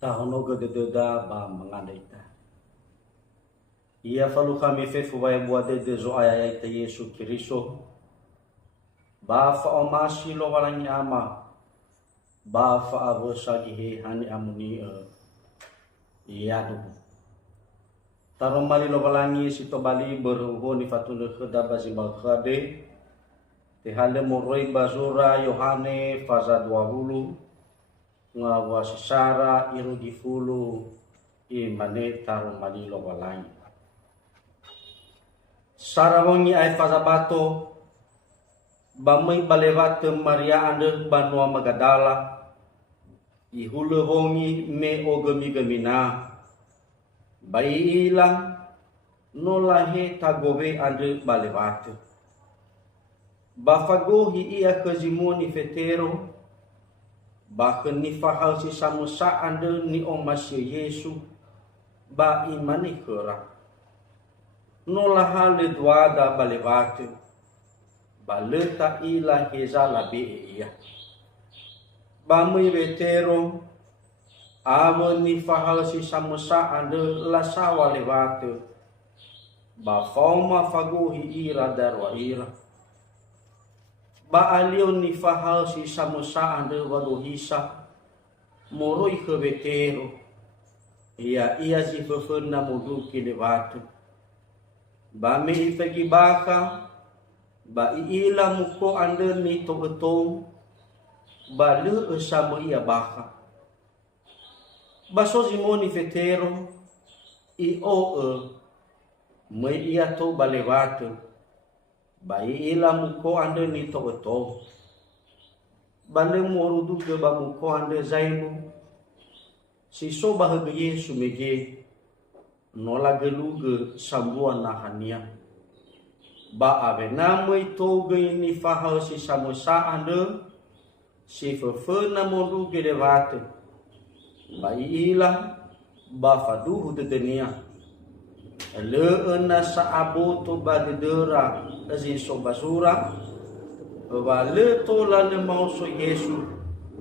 Tahonoga dededa ba mangandaita. Ia falu kami fefu vai buade de zo ayai ta Yesu Kiriso. Ba fa omasi lo walangi ama. Ba fa avosa gihe hani amuni iadu. Taro mali lo walangi sito bali beruho ni fatulu kheda bazibal khade. Tehale moroi bazura Yohane faza 20. Ngawa sesara iru gifulu imane taru malilo walai sarawongi ai fazabato bamai balewate Maria ande banua Magadala ihule wongi me ogemi gemina bai ilang nolahe tagowe ande balewate bafagohi ia kezimoni fetero bahkan ni fahal si samusa ande ni omasya Yesu ba imani kera nolaha le duada balewate baleta ila heza labe iya bamui vetero amo ni fahal si samusa ande lasawa lewate ba fauma faguhi ira darwa ira ba alion ni fahal si samusa ande wadohisa moroi kebetero ia si fefena muduki lewatu ba me ifegi baka ba iila muko ande ni togetong ba le esamo ia baka ba so zimoni fetero i me ia to balewatu bai ila muko ande ni togeto bale morudu ke ba muko ande zaimu si so bahagia Yesu mege nola geluge sambuan nahania ba ave namoi toge ni fahal si samusa ande si fefena modu gedewate bai ila ba faduhu dedenia leena saaboto badedera azi so basura wale to lale mauso Yesu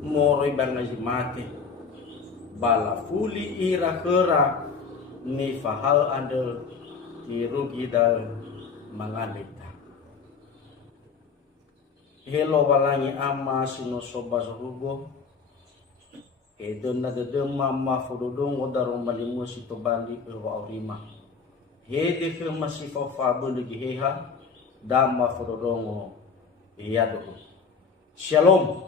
moroi bangaji mate bala fuli ira kera ni fahal ande ni rugi dal mangandita helo walangi ama sino so basrugo edona de mama fododong odaro malimu sito bali wa orima hede ke masifa fabu lagi heha dama fododongo iyado. Shalom.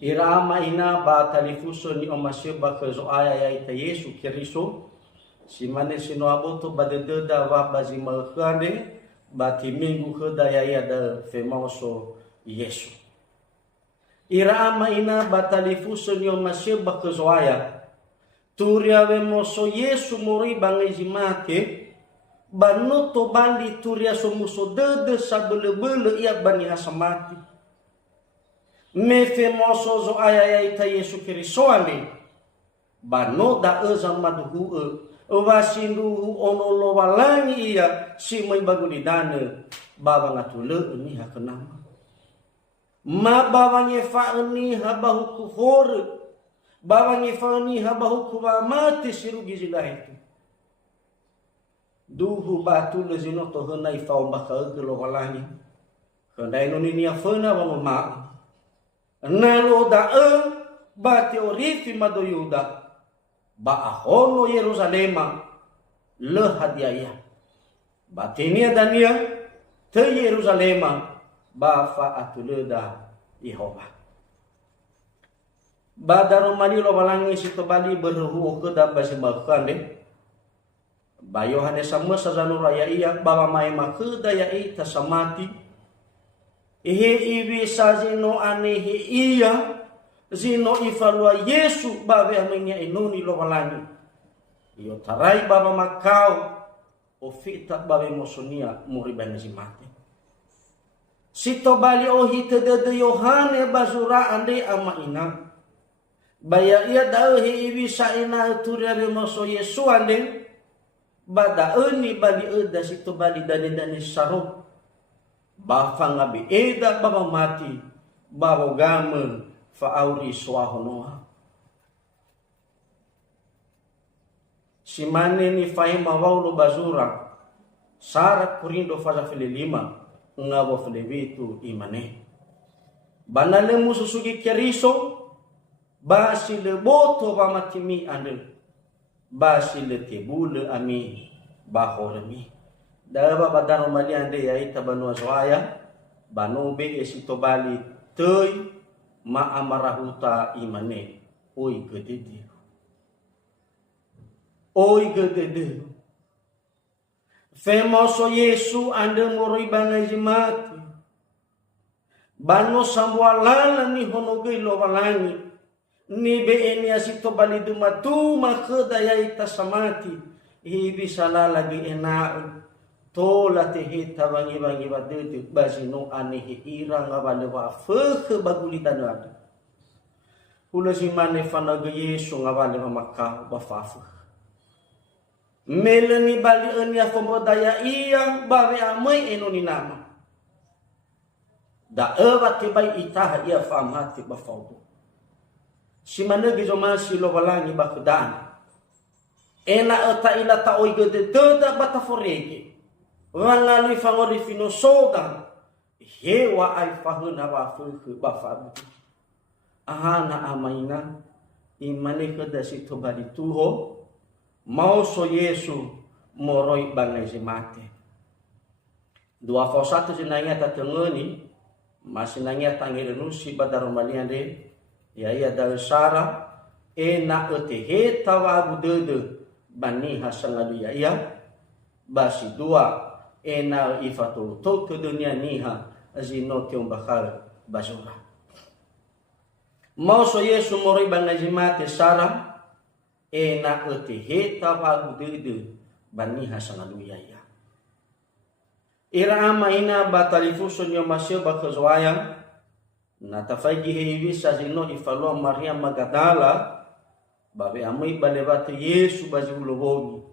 Irama ina ba talifuso ni omasyo ba kezo aya ta Yesu Kiriso simane sino aboto badededa wa bazimal khade bati minggu khedaya ya da femoso Yesu. Irama ina ba talifuso ni omasyo ba kezo aya turia moso Yesu mori bangai jimate banoto bali turia somuso dede sabele-bele ia bani asamati mefe moso zo ayaya ita Yesu Kiriso ane banoda eza maduhu wasinduhu onolo walangi ia simai baguli dane baba ngatule ini hakenama ma baba nyefa ini habahu kuhore baba ngifani habahu kuwa mati sirugi zila itu duhu batu lezino to hena ifau baka gelo walani kendai noni nia fena wa ma nalo da bati orifi madoyuda ba ahono Yerusalema le hadiaya batinia dania te Yerusalema ba fa atuleda Yehova badaro mali lo walangi sito bali berhu ke da basi bakande bayo hane sama sazanu raya iya baba mai make daya ita samati ehe ibi sazino anehe iya zino ifalwa Yesu babe amenya inuni lo walangi iyo tarai baba makau ofita babe mosonia muribane simate sito bali ohite de Yohane bazura ande ama ina baya ia dahi ibisa ina turia moso Yesu ande bada ni bali eda situ bali dani sarok bafa ngabi eda baba mati babo game fa auri swahonoa Simane ni fahima waulo bazura. Sara kurindo faza fili 5 ngawa fili 7 imane. Banale mususugi keriso basi le boto ba matimi andel. Basi le tebule ami bahoremi. Daba badano mali ande ya ita banu azwaya banu be esito bali teuy ma amarahuta imane. Oi gedede. Oi gedede. Famoso Yesu ande moroi bangai jimati. Bano samwalala ni honogei lo walangi. Ni be eni asito bali dumatu makeda ita samati. Hibi salah lagi enak. Tola tehita bangi badete basino anehi irang abale wa feke baguli tanada. Hula simane fanaga Yesu ngabale makau bafafu. Melani bali enia fombodaya iya bawe amai enoni nama. Da ewa tibai itaha ia faham hati bafaudu. Simane gizo masi lo walangi bakudan. Ena eta ila ta oigede deda bataforege. Wangali fangori fino soda. Hewa ai fahuna wafuku bafabu. Ahana amaina. Imane keda situ bali tuho. Mau so Yesu moroi bangai jemate. 2:1 sinangnya tatengeni masih nangnya tangirenu si badar maliande ya ia dari Sara ena etehe tawa budede bani hasangadu ya ia basi 2 ena ifatu to ke dunia niha azino tiom bakal basura. Mau so Yesu moroi bangai jemate Sara ena etehe tawa budede bani hasangadu ya ia. Ira ama ina batalifuso nyo masyo bakazwayang natafagi hewi sa zino ifalo Maria Magdala babe amai balebate Yesu bazi ulobogi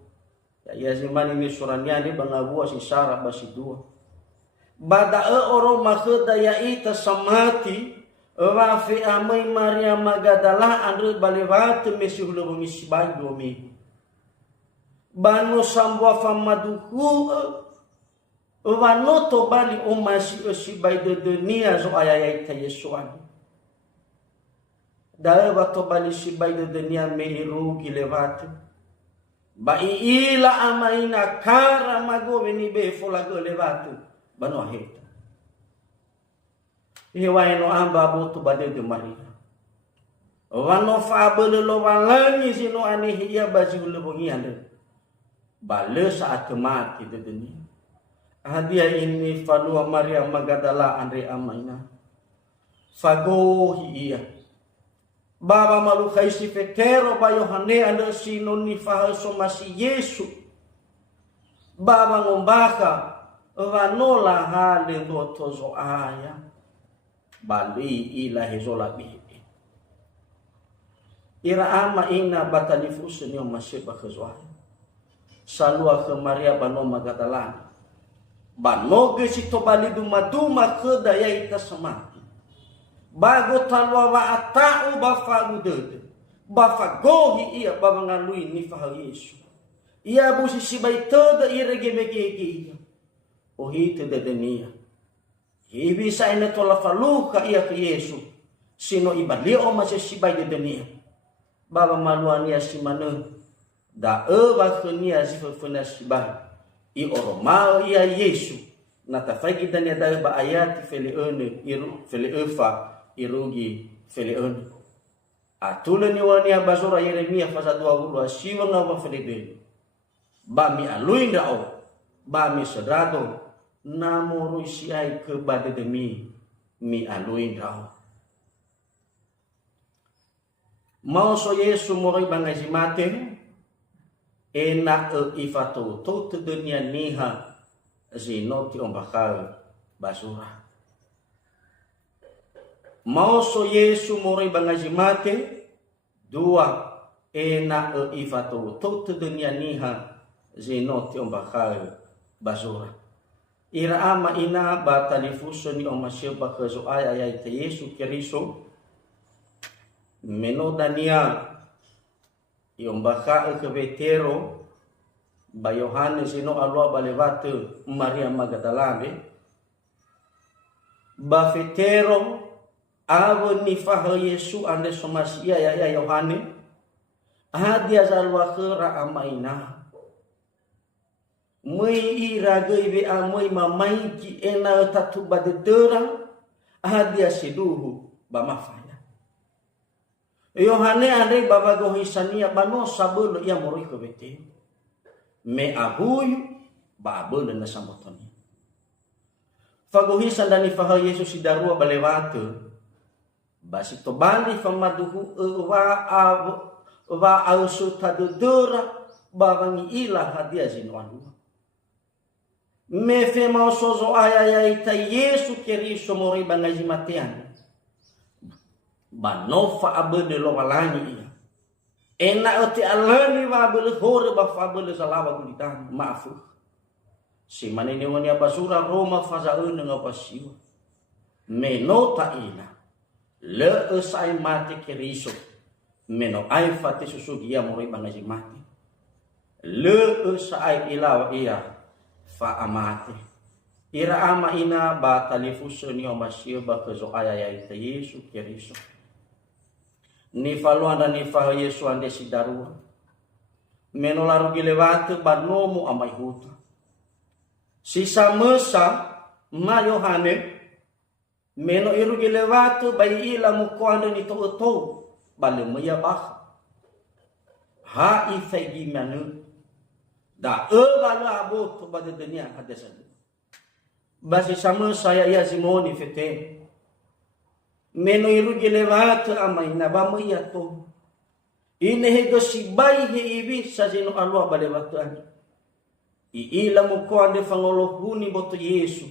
ya zimani ni suranyani bangabua si Sara basi 2 bada oro makheda ya ita samati wafi amai Maria Magdala andre balebate mesi ulobogi si bagomi banu sambwa famaduhu wanoto bali umasi osibay de dunia so ayayay ta Yesuan. Dahil bato bali sibay de dunia meiru gilewate. Ba iila amaina kara mago ni be folago lewate. Bano aheta. Iwain no amba boto bade de Maria. Wano fabele lo walangi sino anihi ya bazi ulebongi ande. Bale saat mati de dunia. Hadia ini falua Maria Magdala andre amaina. Fagohi iya. Baba malu kaisi fetero ba Yohane anda sino ni fahaso masi Yesu. Baba ngombaka vanola hale botozo aya. Bali ila hezola bihi. Ira ama ina batalifusu ni omasiba kezwa. Salua ke Maria bano Magdala. Banoge si tobali duma keda ya ita samati. Bago talwa wa atau bafa udede. Bafa gohi iya babangalui ni faha Yesu. Ia busi si baitoda iregemegege iya. Ohi te dedenia. Hibi sa ina tola faluka iya ke Yesu. Sino ibalio masih si bay dedenia. Baba maluan ya si manu. Da ewa kenia zifafuna si bay. I oromao ia Yesu natafagi dan ya ba ayat feleone iru feleefa irugi feleone atule ni wani abasura Yeremia fasa 20 asiwa ngawa felebe bami aluin dao bami sedrado namoro isiai ke bade demi mi aluin dao mau so Yesu moroi bangai mate ena ifatu to dunia niha zinoti ombakal basura. Mau so Yesu moroi bangaji mate 2 ena ifatu to dunia niha zinoti ombakal basura. Ira ama ina batalifuso ni omasyo bakazo ayay te Yesu Kristo menodania yung baka kebetero ba Yohanes sino alwa balewate Maria Magdalene ba fetero avo ni faha Yesu ande somasia ya Yohanes hadia zalwa khera amaina mui ira gaibe amui mamai ki ena tatu badedera hadia siduhu ba mafaya Yohane ande baba gohisania bano sabul ya moroi ko bete me abuyu ba abul na samotoni fagohisan dani faha Yesus sidarua balewate basi to bali famaduhu wa ausu tadudura babangi ila hadia zinwanu me fema sozo aya ita Yesu Kristo moroi bangaji matean banofa abede lo walani iya ena oti alani wa abele hore ba fabele salawa kulitan maafu si manene woni abasura Roma fazaun nga pasiwa menota ina le usai mati Kristo meno ai fati susugia moroi bangaji mati le usai ilawa iya fa amate ira ama ina ba talifusoni o masio ba kezo aya ya ita Yesu Kristo ni faluan dan ni fa Yesu ande sidarua menolaru gilewate banomu amai huta sisa mesa ma Yohane meno iru gilewate bai ila mukoane ni to bale meya bah ha ifegi manu da bala abu to bade dunia ada sana basi sama saya ya Simoni fete meno iru gelewat amai na ba meya to ine hego sibai he ibi sajeno alwa balewatan i ila muko ande fangolo huni boto Yesu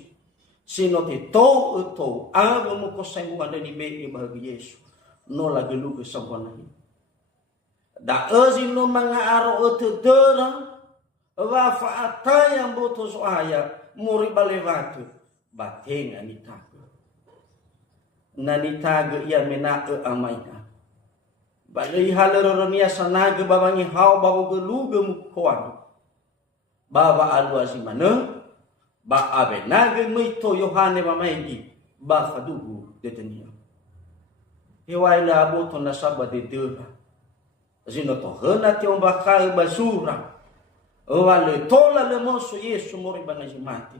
sino te to abo muko sangu ande ni be bagi Yesu no la gelu ke sambona da azino manga aro ote dora wa fa ataya boto soaya muri balewatu batenga nitago nanitago ia mena amaina balai haloronia sanaga babangi hau babu geluge mukoan baba alwasi mana ba abenaga mito Yohane mamaigi ba fadugu detenia hewaila aboto na sabade deba zino to hana te ombaka basura wale tola le moso Yesu mori banaji mati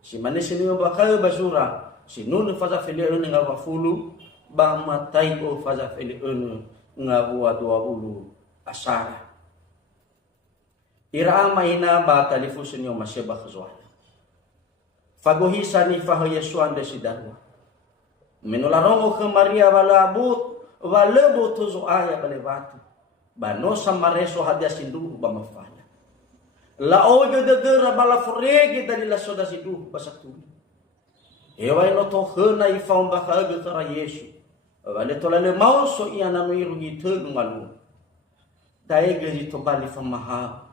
si manese ni ombaka basura si nunu faza fele ene nga wafulu ba matai o faza fele ene nga bua 20 asara ira maina ba talifusun yo maseba khazwana fagohisa ni faho Yesu ande sidarwa menolarongo ke Maria wala but wala boto zo aya balewatu bano samareso hadia sindu ba mafala la ojo de dera bala forege dari la soda sindu basatu ewa ino to hena i faum ba khaga tara Yesu wale to le mauso ia na no irugi tegu ngalu dai geji to bali famaha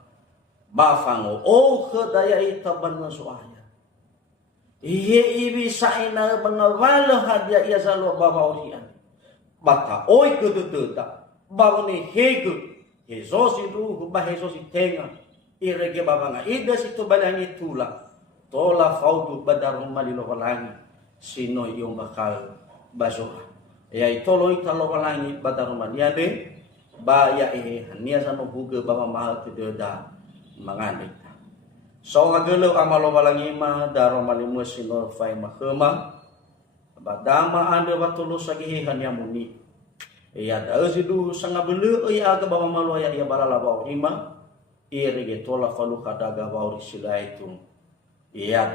ba fango o khadaya itaban so aya ihe ibi saina bangawala hadia ia salo baba orian bata oi kedeta babone hego hezosi ruhu ba hezosi tenga irege babanga ida situ balangi tula tola faudu badarum malilo walangi sino yung bakal basura ya itolo italo walangi badarum maliade ba ya hania sano buge baba mahal kededa mangandita so ngagelo amalo walangi ma daro malimu sino fai mahema badama ande batulu sagi hania muni ya da sidu sanga belu ya aga baba malo ya balala bawa ima irege tola falu kadaga bawa sila itu ya